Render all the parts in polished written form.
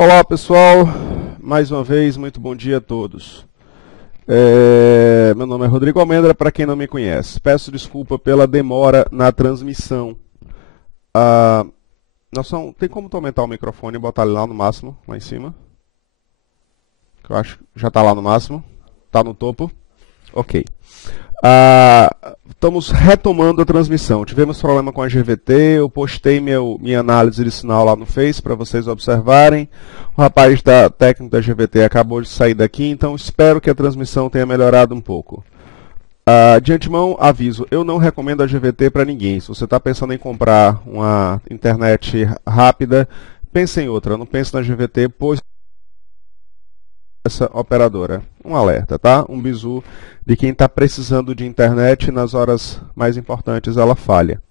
Olá pessoal, mais uma vez, muito bom dia a todos. Meu nome é Rodrigo Almendra, para quem não me conhece. Peço desculpa pela demora na transmissão. Tem como tu aumentar o microfone e botar ele lá no máximo, lá em cima? Eu acho que já está lá no máximo. Está no topo? Ok. Estamos retomando a transmissão. Tivemos problema com a GVT, eu postei minha análise de sinal lá no Face para vocês observarem. O rapaz técnico da GVT acabou de sair daqui, então espero que a transmissão tenha melhorado um pouco. De antemão, aviso, eu não recomendo a GVT para ninguém. Se você está pensando em comprar uma internet rápida, pense em outra, não pense na GVT, pois essa operadora. Um alerta, tá? Um bizu de quem está precisando de internet nas horas mais importantes ela falha.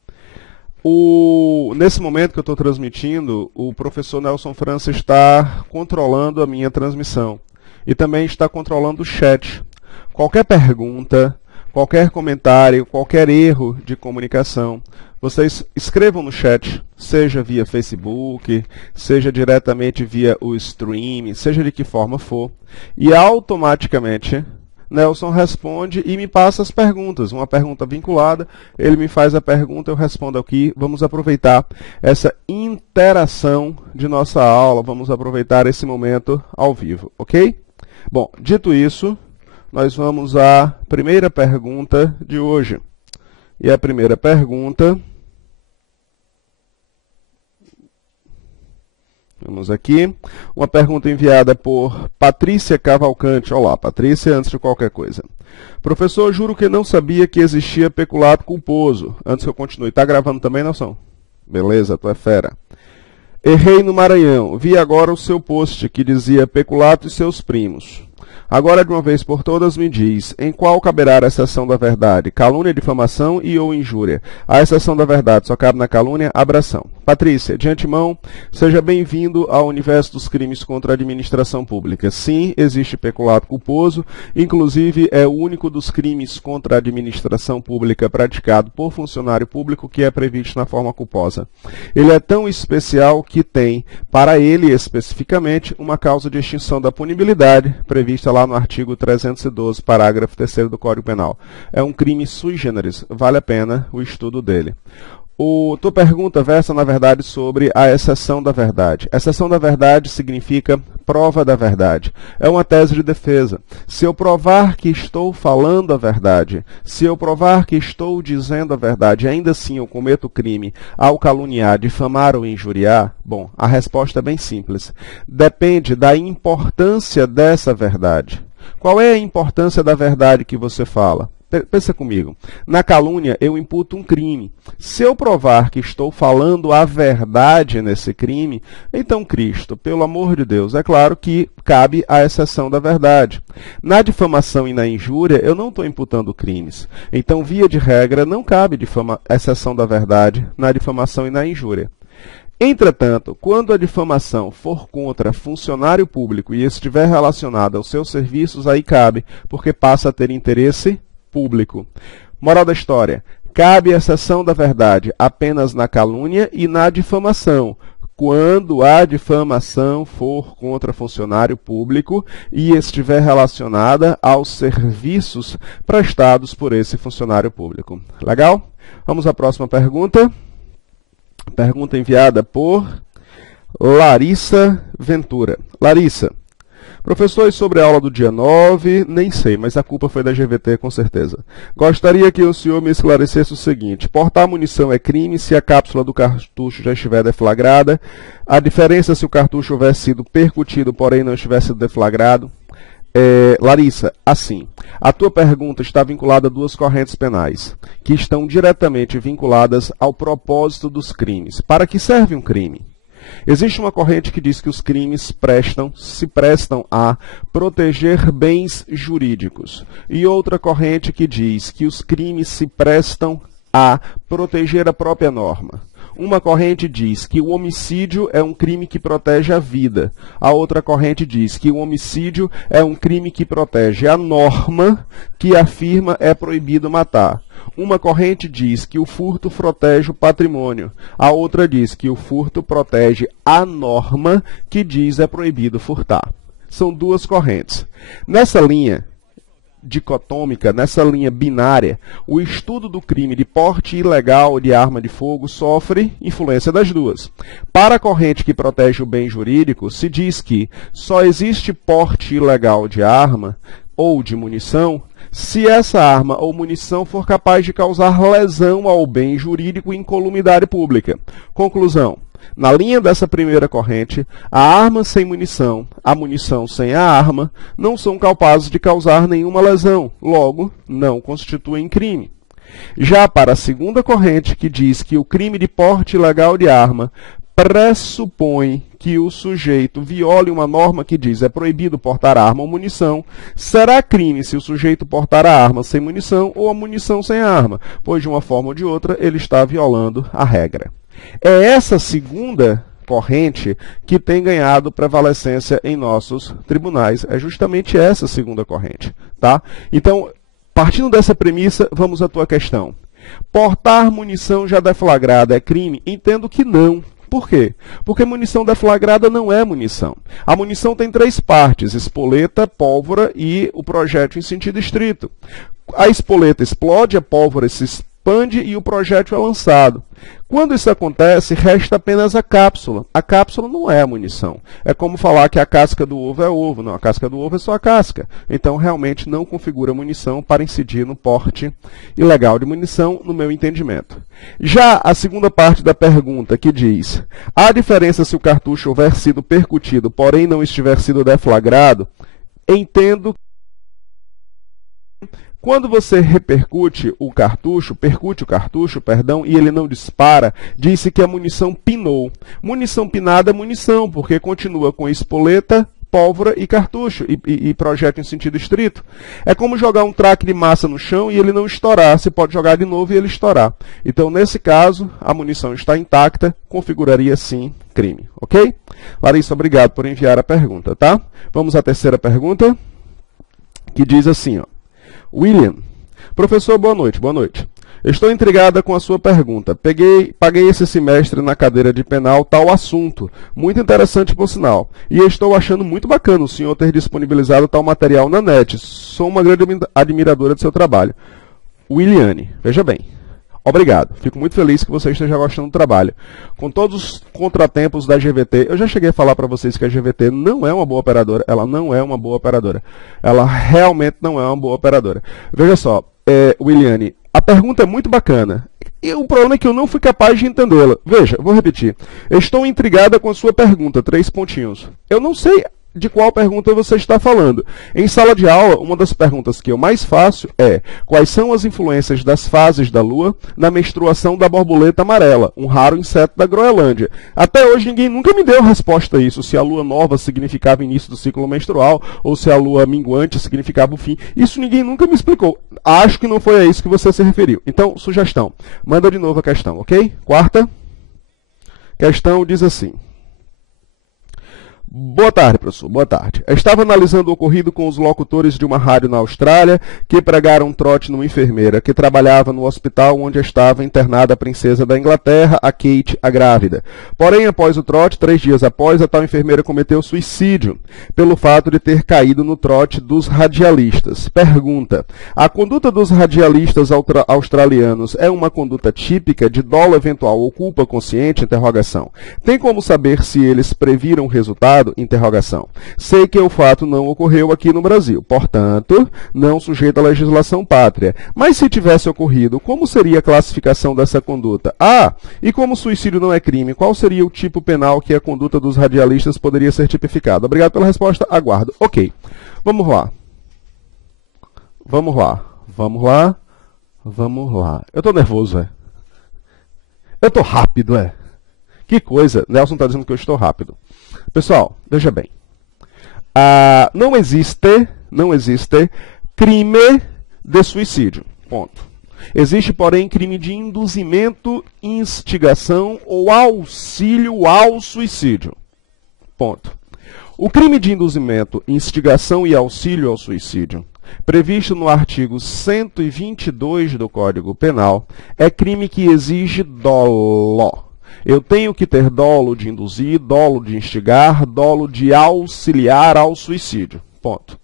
Nesse momento que eu estou transmitindo, o professor Nelson França está controlando a minha transmissão e também está controlando o chat. Qualquer pergunta, qualquer comentário, qualquer erro de comunicação, vocês escrevam no chat, seja via Facebook, seja diretamente via o stream, seja de que forma for, e automaticamente Nelson responde e me passa as perguntas. Uma pergunta vinculada, ele me faz a pergunta, eu respondo aqui. Vamos aproveitar essa interação de nossa aula, vamos aproveitar esse momento ao vivo, ok? Bom, dito isso, nós vamos à primeira pergunta de hoje. E a primeira pergunta, vamos aqui, uma pergunta enviada por Patrícia Cavalcante. Olá, Patrícia, antes de qualquer coisa. Professor, juro que não sabia que existia peculato culposo. Antes que eu continue, está gravando também, Nelson? Beleza, tu é fera. Errei no Maranhão, vi agora o seu post que dizia peculato e seus primos. Agora, de uma vez por todas, me diz, em qual caberá a exceção da verdade? Calúnia, difamação e ou injúria? A exceção da verdade só cabe na calúnia, abração. Patrícia, de antemão, seja bem-vindo ao universo dos crimes contra a administração pública. Sim, existe peculato culposo, inclusive é o único dos crimes contra a administração pública praticado por funcionário público que é previsto na forma culposa. Ele é tão especial que tem, para ele especificamente, uma causa de extinção da punibilidade prevista lá no artigo 312, parágrafo 3º do Código Penal. É um crime sui generis, vale a pena o estudo dele. Tua pergunta versa, na verdade, sobre a exceção da verdade. Exceção da verdade significa prova da verdade. É uma tese de defesa. Se eu provar que estou falando a verdade, se eu provar que estou dizendo a verdade, ainda assim eu cometo crime ao caluniar, difamar ou injuriar, bom, a resposta é bem simples. Depende da importância dessa verdade. Qual é a importância da verdade que você fala? Pensa comigo, na calúnia eu imputo um crime. Se eu provar que estou falando a verdade nesse crime, então Cristo, pelo amor de Deus, é claro que cabe a exceção da verdade. Na difamação e na injúria eu não estou imputando crimes. Então, via de regra, não cabe exceção da verdade na difamação e na injúria. Entretanto, quando a difamação for contra funcionário público e estiver relacionada aos seus serviços, aí cabe, porque passa a ter interesse público. Moral da história, cabe a exceção da verdade apenas na calúnia e na difamação, quando a difamação for contra funcionário público e estiver relacionada aos serviços prestados por esse funcionário público. Legal? Vamos à próxima pergunta. Pergunta enviada por Larissa Ventura. Larissa, professor, sobre a aula do dia 9, nem sei, mas a culpa foi da GVT, com certeza. Gostaria que o senhor me esclarecesse o seguinte: portar munição é crime se a cápsula do cartucho já estiver deflagrada? A diferença se o cartucho houver sido percutido, porém não estiver sido deflagrado? Larissa, assim, a tua pergunta está vinculada a duas correntes penais, que estão diretamente vinculadas ao propósito dos crimes. Para que serve um crime? Existe uma corrente que diz que os crimes se prestam a proteger bens jurídicos. E outra corrente que diz que os crimes se prestam a proteger a própria norma. Uma corrente diz que o homicídio é um crime que protege a vida. A outra corrente diz que o homicídio é um crime que protege a norma que afirma é proibido matar. Uma corrente diz que o furto protege o patrimônio. A outra diz que o furto protege a norma que diz é proibido furtar. São duas correntes. Nessa linha dicotômica, nessa linha binária, o estudo do crime de porte ilegal de arma de fogo sofre influência das duas. Para a corrente que protege o bem jurídico, se diz que só existe porte ilegal de arma ou de munição se essa arma ou munição for capaz de causar lesão ao bem jurídico e incolumidade pública. Conclusão. Na linha dessa primeira corrente, a arma sem munição, a munição sem a arma, não são capazes de causar nenhuma lesão, logo, não constituem crime. Já para a segunda corrente, que diz que o crime de porte ilegal de arma pressupõe que o sujeito viole uma norma que diz é proibido portar arma ou munição, será crime se o sujeito portar a arma sem munição ou a munição sem arma, pois de uma forma ou de outra ele está violando a regra. É essa segunda corrente que tem ganhado prevalecência em nossos tribunais. É justamente essa segunda corrente, tá? Então, partindo dessa premissa, vamos à tua questão. Portar munição já deflagrada é crime? Entendo que não. Por quê? Porque munição deflagrada não é munição. A munição tem três partes: espoleta, pólvora e o projétil em sentido estrito. A espoleta explode, a pólvora se expande e o projétil é lançado. Quando isso acontece, resta apenas a cápsula. A cápsula não é a munição. É como falar que a casca do ovo é ovo. Não, a casca do ovo é só a casca. Então, realmente não configura munição para incidir no porte ilegal de munição, no meu entendimento. Já a segunda parte da pergunta, que diz: há diferença se o cartucho houver sido percutido, porém não estiver sido deflagrado? Entendo. Quando você percute o cartucho, e ele não dispara, diz-se que a munição pinou. Munição pinada é munição, porque continua com espoleta, pólvora e cartucho, e projétil em sentido estrito. É como jogar um traque de massa no chão e ele não estourar. Você pode jogar de novo e ele estourar. Então, nesse caso, a munição está intacta, configuraria sim crime, ok? Larissa, obrigado por enviar a pergunta, tá? Vamos à terceira pergunta, que diz assim, ó. William, professor, boa noite, boa noite. Estou intrigada com a sua pergunta. Paguei esse semestre na cadeira de penal tal assunto, muito interessante por sinal, e estou achando muito bacana o senhor ter disponibilizado tal material na net. Sou uma grande admiradora do seu trabalho. Williane, veja bem. Obrigado. Fico muito feliz que você esteja gostando do trabalho. Com todos os contratempos da GVT, eu já cheguei a falar para vocês que a GVT não é uma boa operadora. Ela não é uma boa operadora. Ela realmente não é uma boa operadora. Veja só, Williane, a pergunta é muito bacana. E o problema é que eu não fui capaz de entendê-la. Veja, vou repetir. Estou intrigada com a sua pergunta. 3 pontinhos. Eu não sei de qual pergunta você está falando. Em sala de aula, uma das perguntas que eu mais faço é: quais são as influências das fases da Lua na menstruação da borboleta amarela, um raro inseto da Groenlândia? Até hoje ninguém nunca me deu resposta a isso, se a Lua nova significava início do ciclo menstrual ou se a Lua minguante significava o fim. Isso ninguém nunca me explicou. Acho que não foi a isso que você se referiu. Então, sugestão. Manda de novo a questão, ok? Quarta questão diz assim: boa tarde, professor. Boa tarde. Estava analisando o ocorrido com os locutores de uma rádio na Austrália que pregaram um trote numa enfermeira que trabalhava no hospital onde estava internada a princesa da Inglaterra, a Kate, a grávida. Porém, após o trote, 3 dias após, a tal enfermeira cometeu suicídio pelo fato de ter caído no trote dos radialistas. Pergunta: a conduta dos radialistas australianos é uma conduta típica de dolo eventual ou culpa consciente? Interrogação. Tem como saber se eles previram o resultado? Interrogação. Sei que o fato não ocorreu aqui no Brasil, portanto, não sujeito à legislação pátria. Mas se tivesse ocorrido, como seria a classificação dessa conduta? Ah, e como suicídio não é crime, qual seria o tipo penal que a conduta dos radialistas poderia ser tipificada? Obrigado pela resposta, aguardo. Ok, vamos lá. Vamos lá, vamos lá, vamos lá. Eu tô nervoso, é? Eu tô rápido, é? Que coisa, Nelson está dizendo que eu estou rápido. Pessoal, veja bem. Não existe crime de suicídio. Ponto. Existe, porém, crime de induzimento, instigação ou auxílio ao suicídio. Ponto. O crime de induzimento, instigação e auxílio ao suicídio, previsto no artigo 122 do Código Penal, é crime que exige dolo. Eu tenho que ter dolo de induzir, dolo de instigar, dolo de auxiliar ao suicídio. Ponto.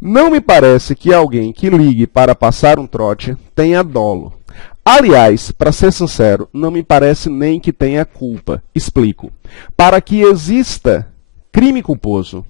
Não me parece que alguém que ligue para passar um trote tenha dolo. Aliás, para ser sincero, não me parece nem que tenha culpa. Explico. Para que exista crime culposo,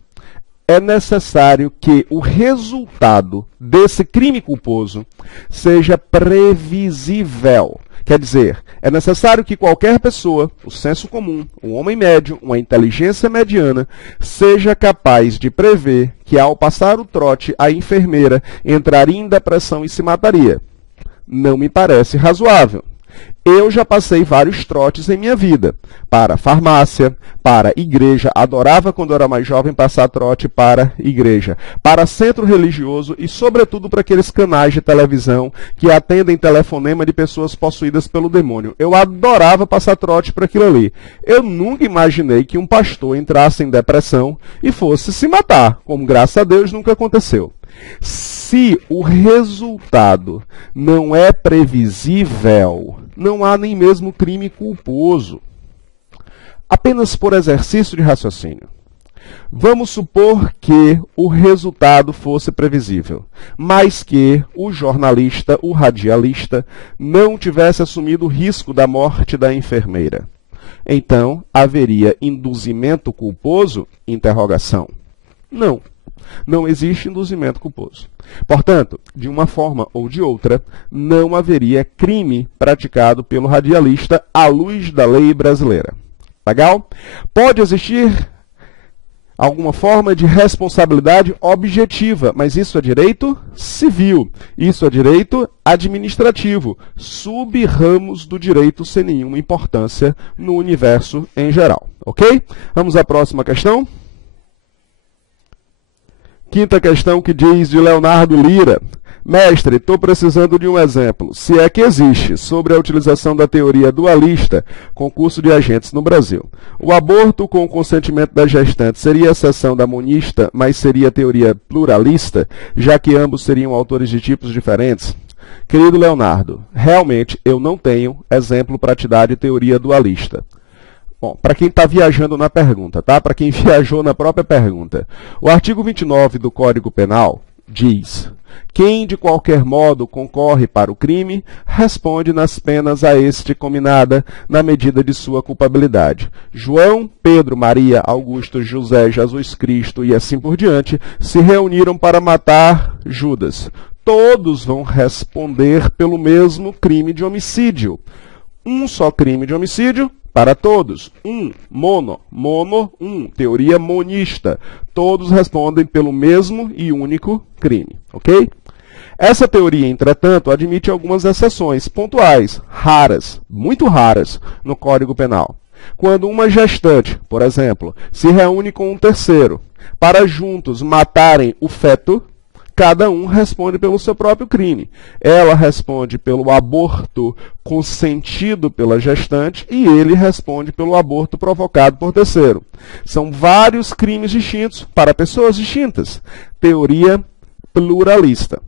é necessário que o resultado desse crime culposo seja previsível. Quer dizer, é necessário que qualquer pessoa, o senso comum, um homem médio, uma inteligência mediana, seja capaz de prever que ao passar o trote, a enfermeira entraria em depressão e se mataria. Não me parece razoável. Eu já passei vários trotes em minha vida, para farmácia, para igreja, adorava quando era mais jovem passar trote para igreja, para centro religioso e sobretudo para aqueles canais de televisão que atendem telefonema de pessoas possuídas pelo demônio. Eu adorava passar trote para aquilo ali. Eu nunca imaginei que um pastor entrasse em depressão e fosse se matar, como graças a Deus nunca aconteceu. Se o resultado não é previsível, não há nem mesmo crime culposo. Apenas por exercício de raciocínio. Vamos supor que o resultado fosse previsível, mas que o jornalista, o radialista, não tivesse assumido o risco da morte da enfermeira. Então, haveria induzimento culposo? Interrogação. Não. Não existe induzimento culposo. Portanto, de uma forma ou de outra, não haveria crime praticado pelo radialista à luz da lei brasileira. Legal? Pode existir alguma forma de responsabilidade objetiva, mas isso é direito civil, isso é direito administrativo, sub-ramos do direito sem nenhuma importância no universo em geral. Ok? Vamos à próxima questão. Quinta questão que diz de Leonardo Lira. Mestre, estou precisando de um exemplo, se é que existe, sobre a utilização da teoria dualista, concurso de agentes no Brasil. O aborto com o consentimento da gestante seria exceção da monista, mas seria teoria pluralista, já que ambos seriam autores de tipos diferentes? Querido Leonardo, realmente eu não tenho exemplo para te dar de teoria dualista. Bom, para quem está viajando na pergunta, tá? Para quem viajou na própria pergunta. O artigo 29 do Código Penal diz: quem de qualquer modo concorre para o crime, responde nas penas a este cominada na medida de sua culpabilidade. João, Pedro, Maria, Augusto, José, Jesus Cristo e assim por diante se reuniram para matar Judas. Todos vão responder pelo mesmo crime de homicídio. Um só crime de homicídio para todos. Teoria monista. Todos respondem pelo mesmo e único crime. Ok? Essa teoria, entretanto, admite algumas exceções pontuais, raras, muito raras, no Código Penal. Quando uma gestante, por exemplo, se reúne com um terceiro para juntos matarem o feto, cada um responde pelo seu próprio crime. Ela responde pelo aborto consentido pela gestante e ele responde pelo aborto provocado por terceiro. São vários crimes distintos para pessoas distintas. Teoria pluralista.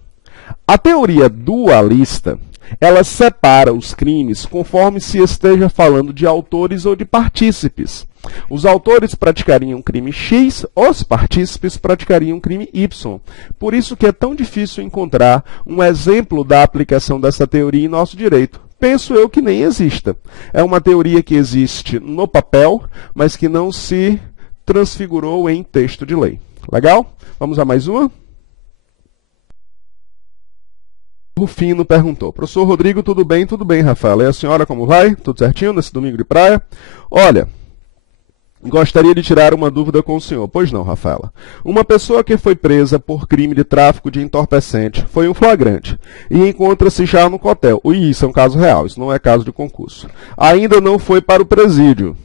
A teoria dualista, ela separa os crimes conforme se esteja falando de autores ou de partícipes. Os autores praticariam crime X, os partícipes praticariam crime Y. Por isso que é tão difícil encontrar um exemplo da aplicação dessa teoria em nosso direito. Penso eu que nem exista. É uma teoria que existe no papel, mas que não se transfigurou em texto de lei. Legal? Vamos a mais uma? Rufino perguntou: professor Rodrigo, tudo bem? Tudo bem, Rafael. E a senhora como vai? Tudo certinho nesse domingo de praia? Olha, gostaria de tirar uma dúvida com o senhor. Pois não, Rafaela. Uma pessoa que foi presa por crime de tráfico de entorpecente foi um flagrante e encontra-se já no cotel. E isso é um caso real, isso não é caso de concurso. Ainda não foi para o presídio.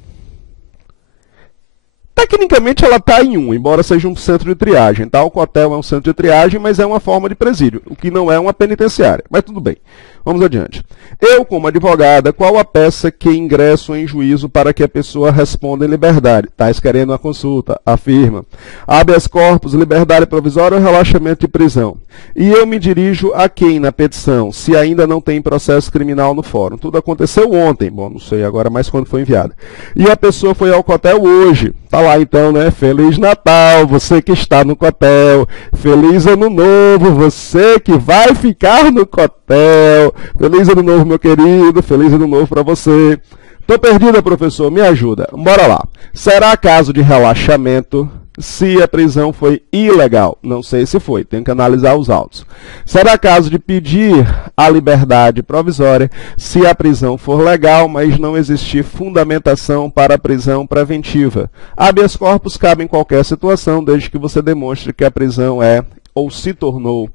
Tecnicamente ela está em um, embora seja um centro de triagem. Tá? O cotel é um centro de triagem, mas é uma forma de presídio, o que não é uma penitenciária. Mas tudo bem. Vamos adiante. Eu, como advogada, qual a peça que ingresso em juízo para que a pessoa responda em liberdade? Estás querendo uma consulta? Afirma. Habeas corpus, liberdade provisória ou relaxamento de prisão? E eu me dirijo a quem na petição, se ainda não tem processo criminal no fórum? Tudo aconteceu ontem. Bom, não sei agora mais quando foi enviada. E a pessoa foi ao cotel hoje. Tá lá então, né? Feliz Natal, você que está no cotel. Feliz Ano Novo, você que vai ficar no cotel. Feliz Ano Novo, meu querido. Feliz Ano Novo para você. Tô perdida, professor. Me ajuda. Bora lá. Será caso de relaxamento se a prisão foi ilegal? Não sei se foi. Tenho que analisar os autos. Será caso de pedir a liberdade provisória se a prisão for legal, mas não existir fundamentação para a prisão preventiva? Habeas corpus cabe em qualquer situação, desde que você demonstre que a prisão é ou se tornou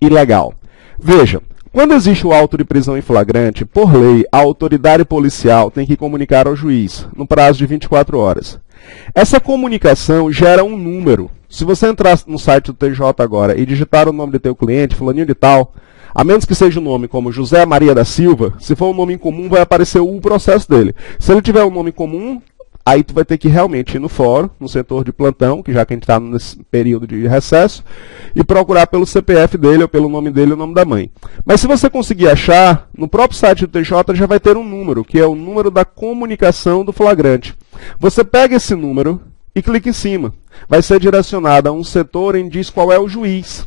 ilegal. Veja, quando existe o auto de prisão em flagrante, por lei, a autoridade policial tem que comunicar ao juiz, no prazo de 24 horas. Essa comunicação gera um número. Se você entrar no site do TJ agora e digitar o nome do teu cliente, fulaninho de tal, a menos que seja um nome como José Maria da Silva, se for um nome incomum, vai aparecer o processo dele. Se ele tiver um nome comum, aí tu vai ter que realmente ir no fórum, no setor de plantão, que já que a gente está nesse período de recesso, e procurar pelo CPF dele, ou pelo nome dele, ou nome da mãe. Mas se você conseguir achar, no próprio site do TJ já vai ter um número, que é o número da comunicação do flagrante. Você pega esse número e clica em cima. Vai ser direcionado a um setor em que diz qual é o juiz.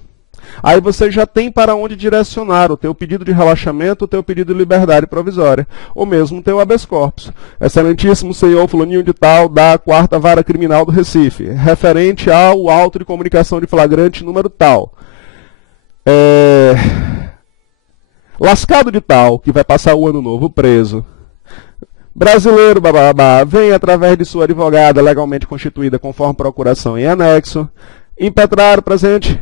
Aí você já tem para onde direcionar o teu pedido de relaxamento, o teu pedido de liberdade provisória, ou mesmo o teu habeas corpus. Excelentíssimo senhor fulaninho de tal, da 4ª Vara Criminal do Recife, referente ao auto de comunicação de flagrante número tal. Lascado de tal, que vai passar o ano novo preso. Brasileiro, bababá, vem através de sua advogada legalmente constituída conforme procuração em anexo, impetrar o presente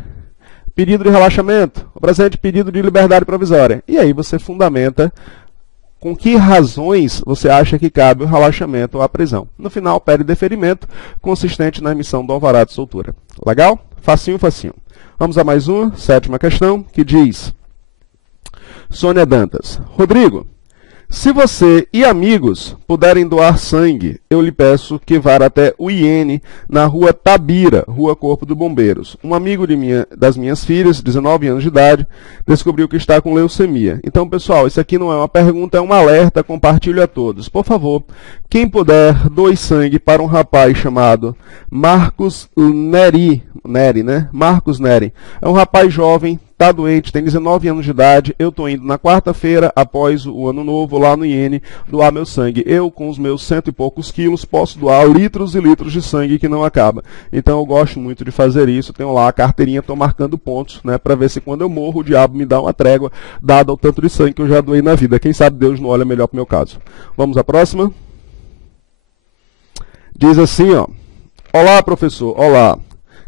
pedido de relaxamento, o presente pedido de liberdade provisória. E aí você fundamenta com que razões você acha que cabe o relaxamento ou a prisão. No final, pede deferimento consistente na emissão do alvará de soltura. Legal? Facinho, facinho. Vamos a mais uma, 7ª questão, que diz: Sônia Dantas. Rodrigo, se você e amigos puderem doar sangue, eu lhe peço que vá até o IN, na rua Tabira, Rua Corpo do Bombeiros. Um amigo das minhas filhas, 19 anos de idade, descobriu que está com leucemia. Então, pessoal, isso aqui não é uma pergunta, é um alerta, compartilho a todos. Por favor, quem puder, doe sangue para um rapaz chamado Marcos Neri, né? Marcos Neri. É um rapaz jovem, está doente, tem 19 anos de idade, eu estou indo na quarta-feira, após o ano novo, lá no IN, doar meu sangue. Eu, com os meus 100 e poucos quilos, posso doar litros e litros de sangue que não acaba. Então eu gosto muito de fazer isso, tenho lá a carteirinha, estou marcando pontos, né, para ver se quando eu morro o diabo me dá uma trégua, dado o tanto de sangue que eu já doei na vida. Quem sabe Deus não olha melhor para o meu caso. Vamos à próxima? Diz assim, ó. Olá, professor. Olá.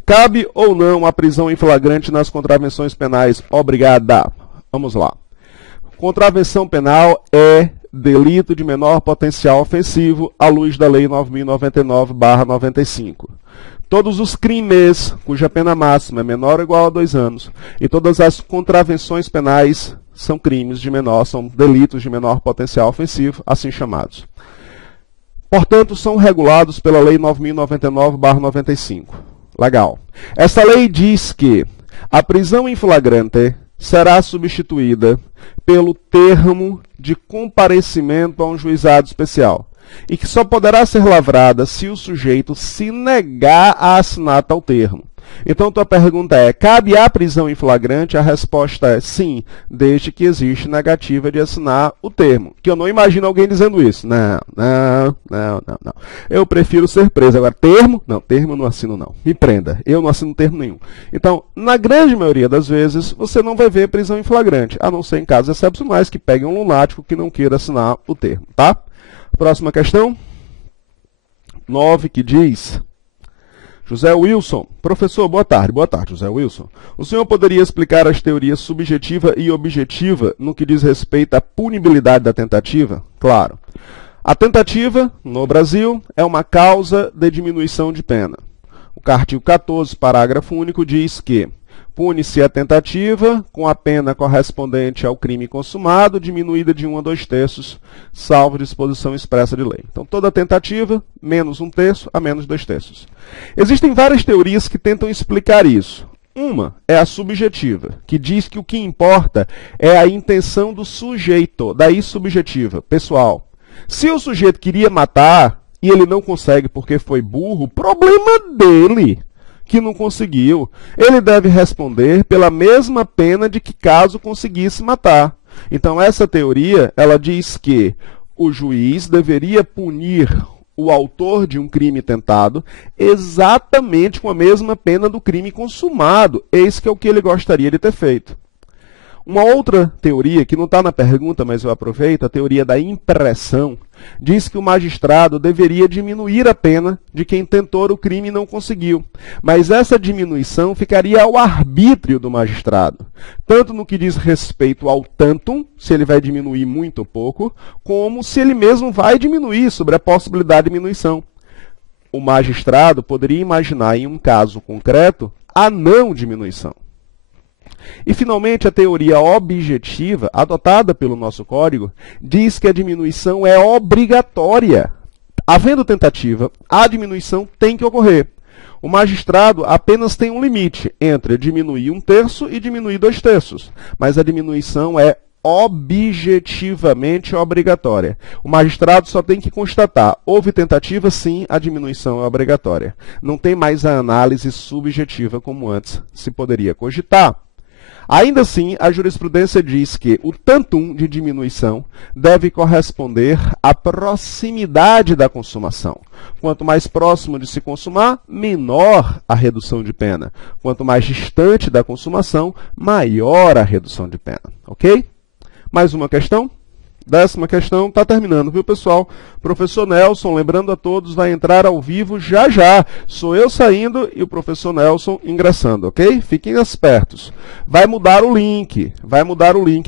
Cabe ou não a prisão em flagrante nas contravenções penais? Obrigada. Vamos lá. Contravenção penal é delito de menor potencial ofensivo à luz da Lei 9.099/95. Todos os crimes cuja pena máxima é menor ou igual a 2 anos e todas as contravenções penais são crimes de menor, são delitos de menor potencial ofensivo, assim chamados. Portanto, são regulados pela Lei 9.099/95. Legal. Essa lei diz que a prisão em flagrante será substituída pelo termo de comparecimento a um juizado especial e que só poderá ser lavrada se o sujeito se negar a assinar tal termo. Então, tua pergunta é, cabe a prisão em flagrante? A resposta é sim, desde que existe negativa de assinar o termo. Que eu não imagino alguém dizendo isso. Não. Eu prefiro ser preso. Agora, termo? Não, termo eu não assino não. Me prenda, eu não assino termo nenhum. Então, na grande maioria das vezes, você não vai ver prisão em flagrante, a não ser em casos excepcionais que peguem um lunático que não queira assinar o termo, tá? Próxima questão. 9, que diz... José Wilson. Professor, boa tarde. Boa tarde, José Wilson. O senhor poderia explicar as teorias subjetiva e objetiva no que diz respeito à punibilidade da tentativa? Claro. A tentativa, no Brasil, é uma causa de diminuição de pena. O artigo 14, parágrafo único, diz que, Pune-se a tentativa com a pena correspondente ao crime consumado, diminuída de 1 a 2/3, salvo disposição expressa de lei. Então, toda tentativa, menos 1/3 a menos 2/3. Existem várias teorias que tentam explicar isso. Uma é a subjetiva, que diz que o que importa é a intenção do sujeito, daí subjetiva, pessoal. Se o sujeito queria matar e ele não consegue porque foi burro, problema dele que não conseguiu. Ele deve responder pela mesma pena de que caso conseguisse matar. Então essa teoria, ela diz que o juiz deveria punir o autor de um crime tentado exatamente com a mesma pena do crime consumado. Eis que é o que ele gostaria de ter feito. Uma outra teoria, que não está na pergunta, mas eu aproveito, a teoria da impressão, diz que o magistrado deveria diminuir a pena de quem tentou o crime e não conseguiu. Mas essa diminuição ficaria ao arbítrio do magistrado, tanto no que diz respeito ao tantum, se ele vai diminuir muito ou pouco, como se ele mesmo vai diminuir sobre a possibilidade de diminuição. O magistrado poderia imaginar em um caso concreto a não diminuição. E, finalmente, a teoria objetiva, adotada pelo nosso código, diz que a diminuição é obrigatória. Havendo tentativa, a diminuição tem que ocorrer. O magistrado apenas tem um limite entre diminuir 1/3 e diminuir 2/3, mas a diminuição é objetivamente obrigatória. O magistrado só tem que constatar, houve tentativa, sim, a diminuição é obrigatória. Não tem mais a análise subjetiva como antes se poderia cogitar. Ainda assim, a jurisprudência diz que o tantum de diminuição deve corresponder à proximidade da consumação. Quanto mais próximo de se consumar, menor a redução de pena. Quanto mais distante da consumação, maior a redução de pena. Ok? Mais uma questão? 10ª questão, está terminando, viu, pessoal? Professor Nelson, lembrando a todos, vai entrar ao vivo já já. Sou eu saindo e o professor Nelson ingressando, ok? Fiquem espertos. Vai mudar o link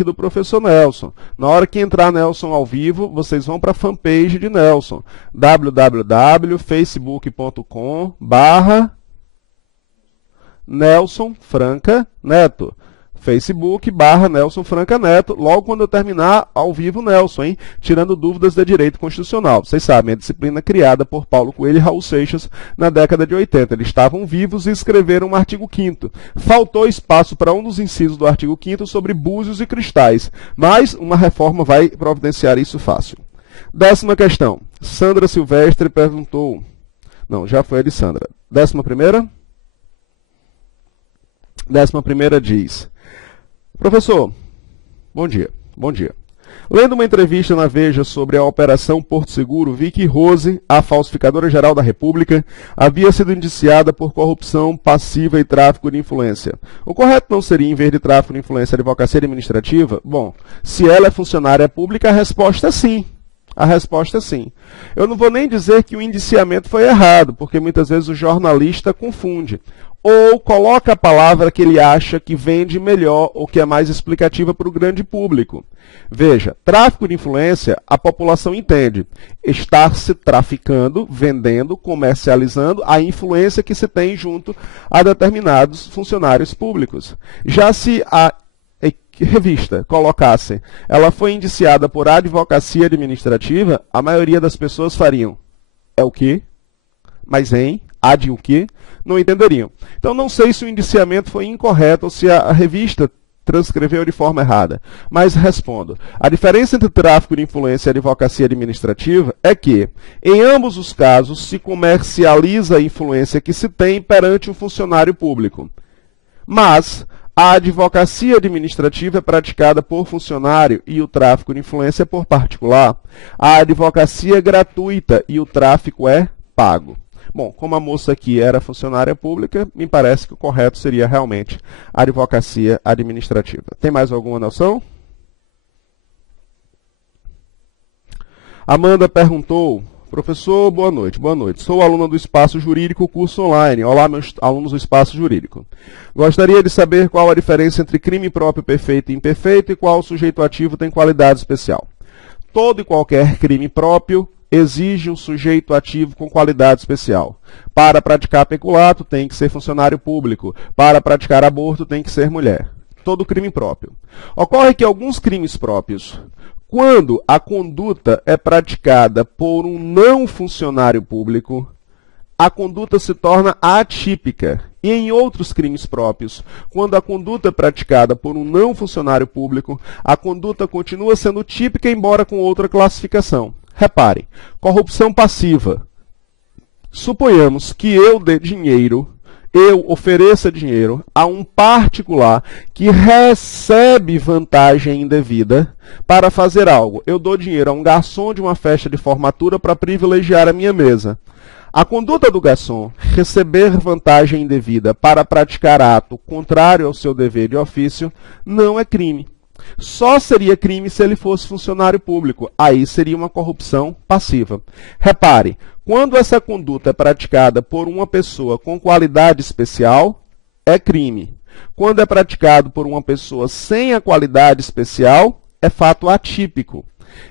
do professor Nelson. Na hora que entrar Nelson ao vivo, vocês vão para a fanpage de Nelson, www.facebook.com/Nelson Franca Neto. Facebook/Nelson Franca Neto, logo quando eu terminar ao vivo Nelson, hein? Tirando dúvidas de direito constitucional. Vocês sabem, a disciplina criada por Paulo Coelho e Raul Seixas na década de 80. Eles estavam vivos e escreveram um artigo 5º. Faltou espaço para um dos incisos do artigo 5º sobre búzios e cristais, mas uma reforma vai providenciar isso fácil. 10ª questão. Sandra Silvestre perguntou... Não, já foi a de Sandra. 11ª? 11ª diz... Professor, bom dia. Lendo uma entrevista na Veja sobre a Operação Porto Seguro, vi que Rose, a falsificadora-geral da República, havia sido indiciada por corrupção passiva e tráfico de influência. O correto não seria, em vez de tráfico de influência, advocacia administrativa? Bom, se ela é funcionária pública, a resposta é sim. Eu não vou nem dizer que o indiciamento foi errado, porque muitas vezes o jornalista confunde. Ou coloca a palavra que ele acha que vende melhor ou que é mais explicativa para o grande público. Veja, tráfico de influência, a população entende. Estar se traficando, vendendo, comercializando a influência que se tem junto a determinados funcionários públicos. Já se a revista colocasse, ela foi indiciada por advocacia administrativa, a maioria das pessoas fariam. É o quê? Mas em? A de o quê? Não entenderiam. Então, não sei se o indiciamento foi incorreto ou se a revista transcreveu de forma errada. Mas respondo. A diferença entre tráfico de influência e advocacia administrativa é que, em ambos os casos, se comercializa a influência que se tem perante um funcionário público. Mas a advocacia administrativa é praticada por funcionário e o tráfico de influência é por particular. A advocacia é gratuita e o tráfico é pago. Bom, como a moça aqui era funcionária pública, me parece que o correto seria realmente a advocacia administrativa. Tem mais alguma noção? Amanda perguntou, professor, boa noite. Sou aluna do Espaço Jurídico, curso online. Olá, meus alunos do Espaço Jurídico. Gostaria de saber qual a diferença entre crime próprio perfeito e imperfeito e qual sujeito ativo tem qualidade especial. Todo e qualquer crime próprio exige um sujeito ativo com qualidade especial. Para praticar peculato, tem que ser funcionário público. Para praticar aborto, tem que ser mulher. Todo crime próprio. Ocorre que alguns crimes próprios, quando a conduta é praticada por um não funcionário público, a conduta se torna atípica. E em outros crimes próprios, quando a conduta é praticada por um não funcionário público, a conduta continua sendo típica, embora com outra classificação. Reparem, corrupção passiva. Suponhamos que eu dê dinheiro, eu ofereça dinheiro a um particular que recebe vantagem indevida para fazer algo. Eu dou dinheiro a um garçom de uma festa de formatura para privilegiar a minha mesa. A conduta do garçom, receber vantagem indevida para praticar ato contrário ao seu dever de ofício, não é crime. Só seria crime se ele fosse funcionário público. Aí seria uma corrupção passiva. Repare, quando essa conduta é praticada por uma pessoa com qualidade especial, é crime. Quando é praticado por uma pessoa sem a qualidade especial, é fato atípico.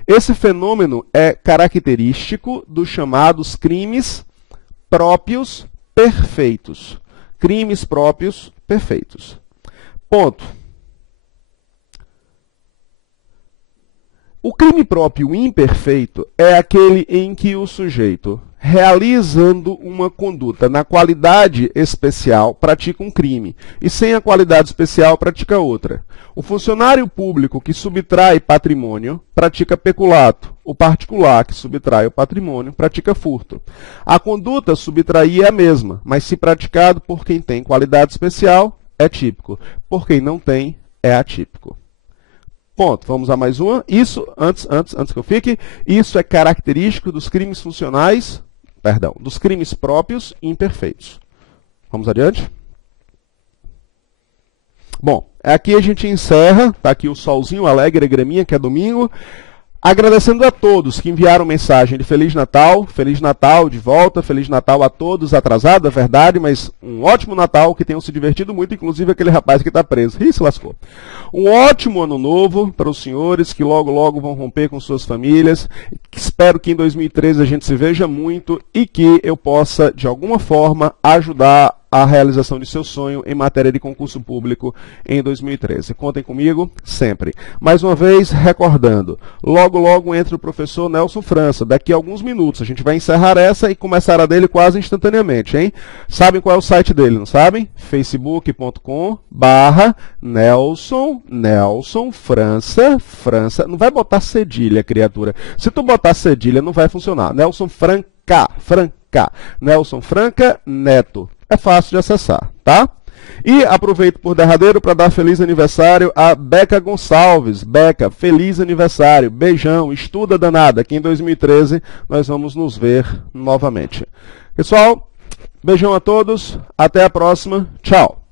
Esse fenômeno é característico dos chamados crimes próprios perfeitos. Crimes próprios perfeitos. Ponto. O crime próprio imperfeito é aquele em que o sujeito, realizando uma conduta na qualidade especial, pratica um crime, e sem a qualidade especial, pratica outra. O funcionário público que subtrai patrimônio pratica peculato. O particular que subtrai o patrimônio pratica furto. A conduta subtrair é a mesma, mas se praticado por quem tem qualidade especial, é típico. Por quem não tem, é atípico. Ponto. Vamos a mais uma. Isso, antes que eu fique, isso é característico dos crimes funcionais, dos crimes próprios e imperfeitos. Vamos adiante? Bom, aqui a gente encerra, está aqui o solzinho alegre, a graminha, que é domingo. Agradecendo a todos que enviaram mensagem de Feliz Natal de volta, Feliz Natal a todos, atrasado, é verdade, mas um ótimo Natal, que tenham se divertido muito, inclusive aquele rapaz que está preso. Ih, se lascou. Um ótimo ano novo para os senhores, que logo, logo vão romper com suas famílias. Espero que em 2013 a gente se veja muito e que eu possa, de alguma forma, ajudar a realização de seu sonho em matéria de concurso público em 2013. Contem comigo sempre. Mais uma vez, recordando, logo, logo entra o professor Nelson França. Daqui a alguns minutos a gente vai encerrar essa e começar a dele quase instantaneamente, hein? Sabem qual é o site dele, não sabem? facebook.com/Nelson França. Não vai botar cedilha, criatura. Se tu botar cedilha, não vai funcionar. Nelson Franca. Nelson Franca Neto. É fácil de acessar, tá? E aproveito por derradeiro para dar feliz aniversário a Beca Gonçalves. Beca, feliz aniversário, beijão, estuda danada, que em 2013 nós vamos nos ver novamente. Pessoal, beijão a todos, até a próxima, tchau!